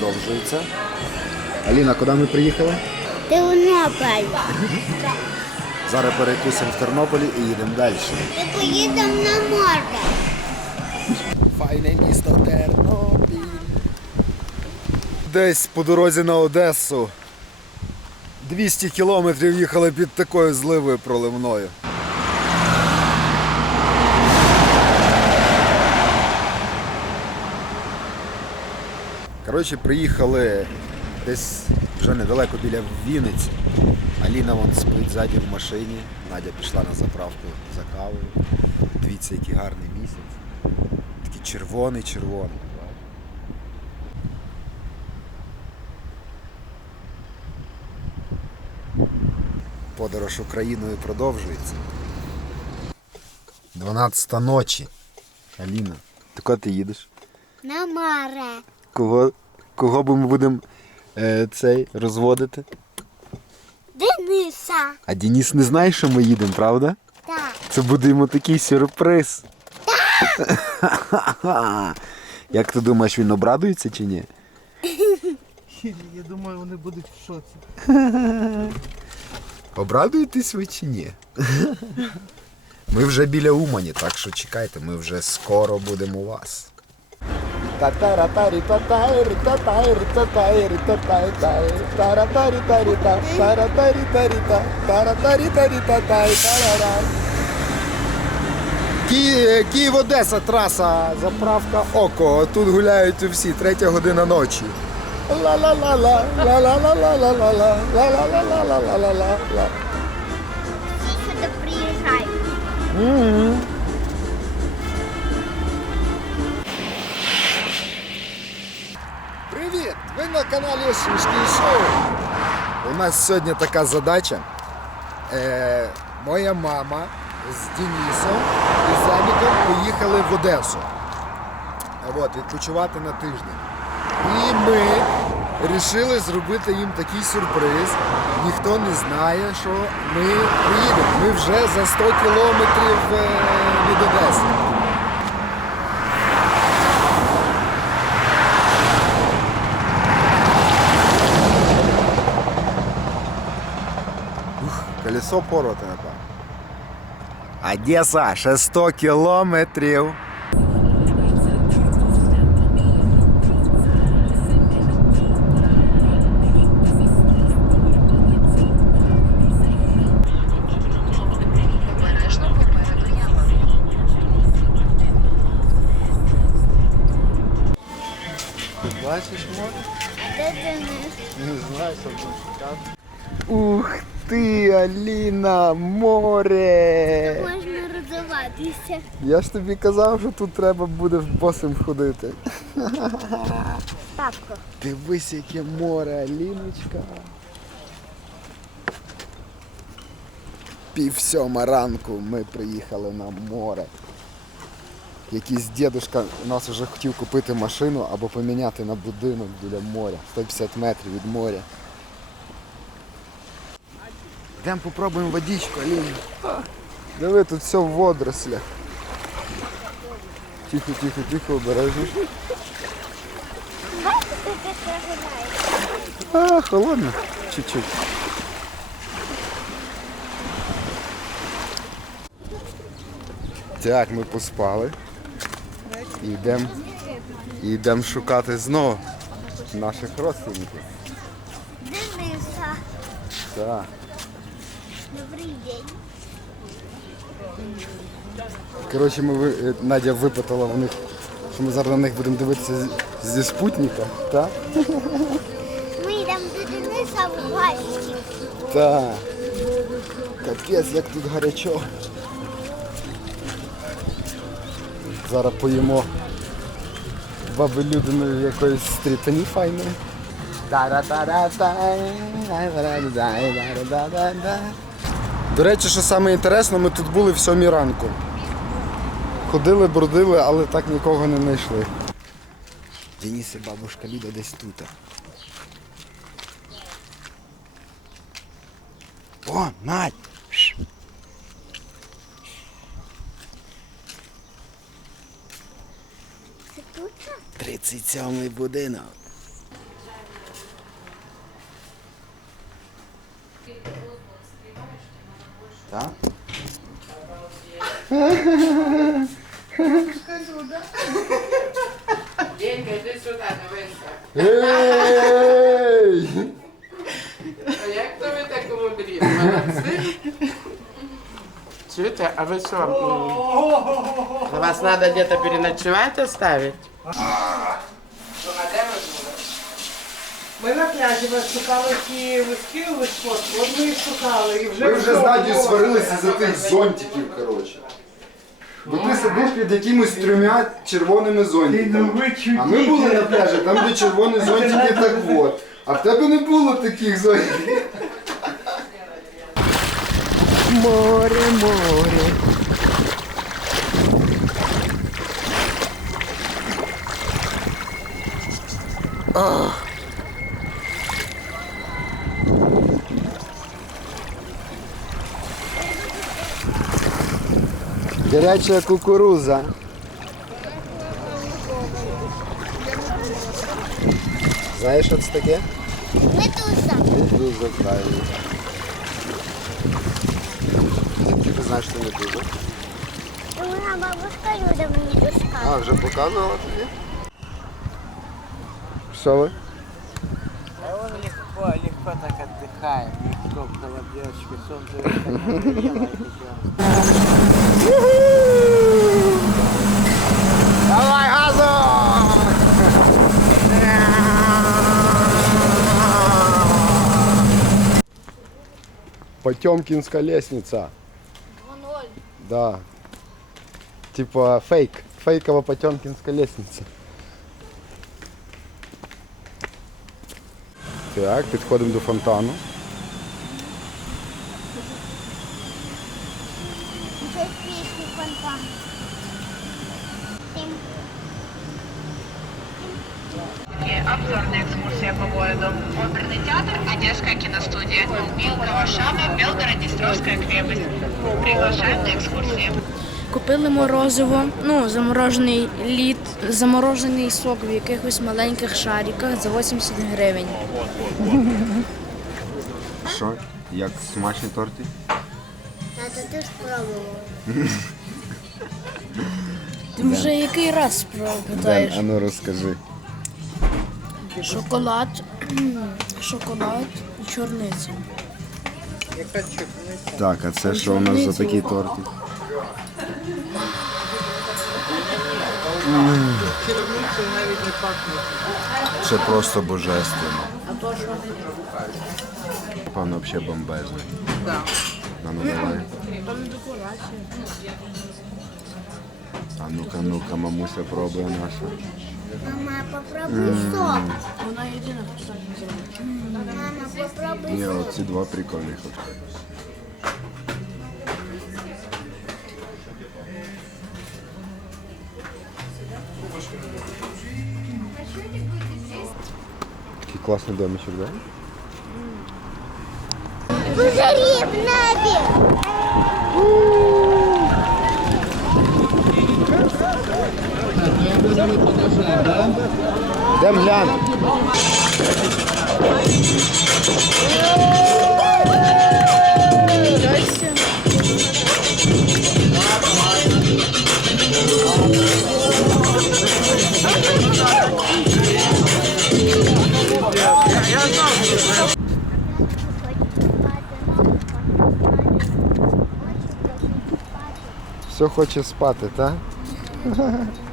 продовжується. Аліна, куди ми приїхали? Тернопіль. Зараз перекусимо в Тернополі і їдемо далі. Ми поїдемо на море. Файне місто Тернопіль. Десь по дорозі на Одесу. 200 кілометрів їхали під такою зливою проливною. Коротше, приїхали десь вже недалеко біля Вінниці. Аліна вон спить ззаді в машині. Надя пішла на заправку за кавою. Дивіться, який гарний місяць. Такий червоний, червоний. Подорож Україною продовжується. 12 ночі. Аліна, ти куди ти їдеш? На море. Кого, кого б ми будемо е, цей розводити? Дениса. А Денис не знає, що ми їдемо, правда? Так. Це буде йому такий сюрприз. Як ти думаєш, він обрадується чи ні? Я думаю, вони будуть в шоці. Обрадуєтесь ви чи ні? Ми вже біля Умані, так що чекайте, ми вже скоро будемо у вас. Київ Одеса траса, заправка Око. Тут гуляють всі, третя година ночі. Ла-ла-ла-ла, каналі Шоу. У нас сьогодні така задача. Е, моя мама з Денисом і з Аміком поїхали в Одесу. От, відпочивати на тиждень. І ми вирішили зробити їм такий сюрприз. Ніхто не знає, що ми приїдемо. Ми вже за 100 кілометрів е, від Одеси. Колесо пороте, напевно. Одеса, 600 кілометрів. Аліна, море! Можна розвиватися. Я ж тобі казав, що тут треба буде босим ходити. Папко. Дивись, яке море, Аліночка. Пів сьома ранку ми приїхали на море. Якийсь дідушка нас вже хотів купити машину або поміняти на будинок біля моря. 150 метрів від моря. Йдемо попробуємо водичку, Аліна. Диви, тут все в водорослях. Тихо, тихо, тихо, обережно. А, холодно. Чуть-чуть. Так, ми поспали. І йдемо і шукати знову наших родственників. Дениса. Так. Добрий день. Коротше, ми, ви- е, Надя випитала в них, що ми зараз на них будемо дивитися зі спутника. Так? Ми йдемо до Дениса в гості. Так. Капець, як тут гарячо. Зараз поїмо баби Людиної якоїсь стрітані файної. До речі, що саме інтересно, ми тут були в сьомій ранку. Ходили, бродили, але так нікого не знайшли. Денис і бабушка Люда десь тут. О, Надь! Це тут? 30 27 будинок. Так? Денька, йди сюди, дивися. Ей! А як то ви так умудріли? Молодці. Чуєте, а ви що? м, Вас треба десь переночувати оставити? Ми на пляжі вас шукали ті листки у от ми їх шукали і вже. Ми вже з Надією сварилися за тих зонтиків, коротше. Бо ти сидиш під якимись трьома червоними зонтиками. А ми були на пляжі, там де червоні зонтики, так от. А в тебе не було таких зонтиків. Море, море. Горячая кукуруза. Знаєш, що це таке? Медуза. Медуза, правильно. Звідки ти знаєш, що медуза? Вона бабушка Люда мені розказує. А, вже показувала тобі? Що ви? А он легко, легко так отдыхаем. Легко, молодежки, солнце Давай, газу! Потемкинская лестница. Да. Типа фейк. Фейковая Потемкинская лестница. Так, підходимо до фонтану. Це пісні фонтан. Тим. Обзорная экскурсия по городу. Оперный театр, Одесская киностудия. Вилка Варшава, Белгород-Днестровская крепость. Приглашаем на экскурсии. Купили морозиво, ну, заморожений лід, заморожений сок в якихось маленьких шариках за 80 гривень. Що? Як смачні торти? Тато, ти спробував. Ти вже який раз питаєш? а ну розкажи. Шоколад, шоколад і чорниця. Яка чорниця? Так, а це що у нас за такі торти? Чорниця навіть не пахне. Це просто божественно. А то що? Пан взагалі бомбезний. Да. А ну давай. А ну-ка, ну-ка, мамуся пробує наша. Мама, попробуй сок. Вона єдина, так не зробить. Мама, попробуй Ні, сок. оці два прикольних. Такий класний домичок, да? Пузирі в небі. Йдемо глянемо. Все хоче спати, так?